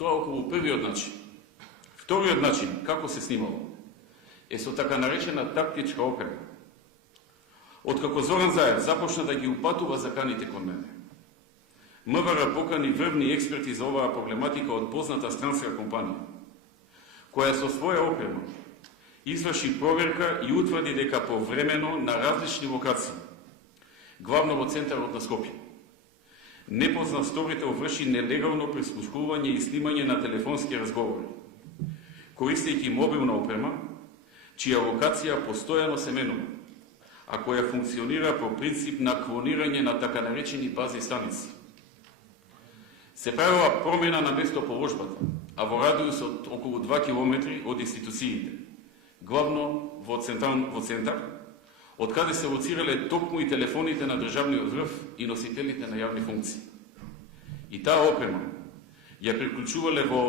Тоа околу првиот начин. Вториот начин, како се снимало, е со така наречена тактичка опрема. Откако Зоран Заев започна да ги упатува заканите кон мене, МВР покани врвни експерти за оваа проблематика од позната странска компанија, која со своја опрема изврши проверка и утврди дека повремено на различни локации, главно во центарот на Скопје, непознат сторител врши нелегално прислушкување и снимање на телефонски разговори, користејќи мобилна опрема, чија локација постојано се менува, а која функционира по принцип на клонирање на така наречени бази станици. Се правила промена на местоположбата, а во радиус од околу 2 километри од институциите, главно во центар, од каде се лоцирале токму и телефоните на државниот врв и носителите на јавни функции. И таа опрема ја приклучувале во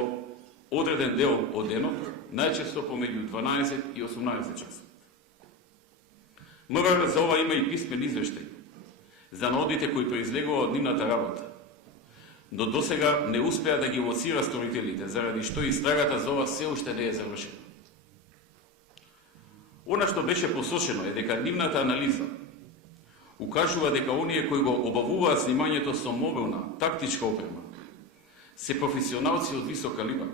одреден дел од денот, најчесто помеѓу 12 и 18 часа. МВР за ова има и писмен извештај за наодите кои произлегува од нивната работа, но досега не успеа да ги лоцира сторителите, заради што истрагата за ова се уште не е завршена. Она што беше посочено е дека нивната анализа укажува дека оние кои го обавуваат снимањето со мобилна, тактичка опрема се професионалци од висок калибар,